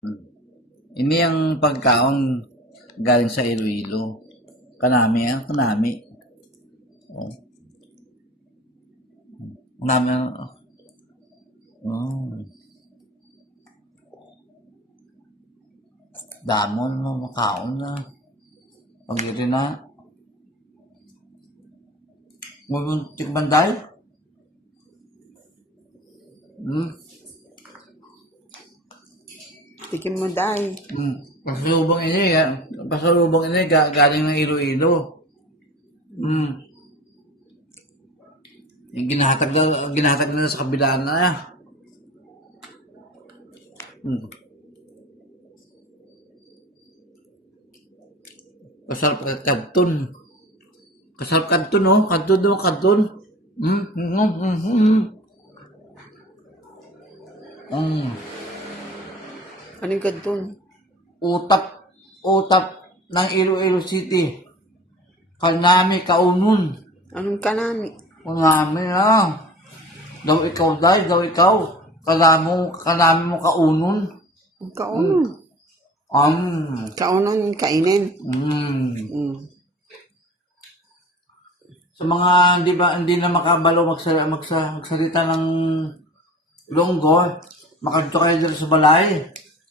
Ini ang pagkaong galing sa Iloilo. Kanami yan, kanami. Oh. Kanami. Oh. Damon mo, makaon na. Pag-iri na. Mabuntik banday? Tikim mo dahil. Pasalubong ini galing ng Iloilo. Yung ginahatag na sa kabila na. Kasarap kadton. Kasarap kadton, no? Kadton daw, kadton. Ano yung kadton? Utap ng Iloilo City. Kanami, kaunon. Anong kanami? Kanami na. Daw ikaw. Kanami mo kaunon. Kaunon. Kaunon yung kainin. Sa mga hindi na makabalo magsalita ng Ilonggo, makadto kayo dito sa balay.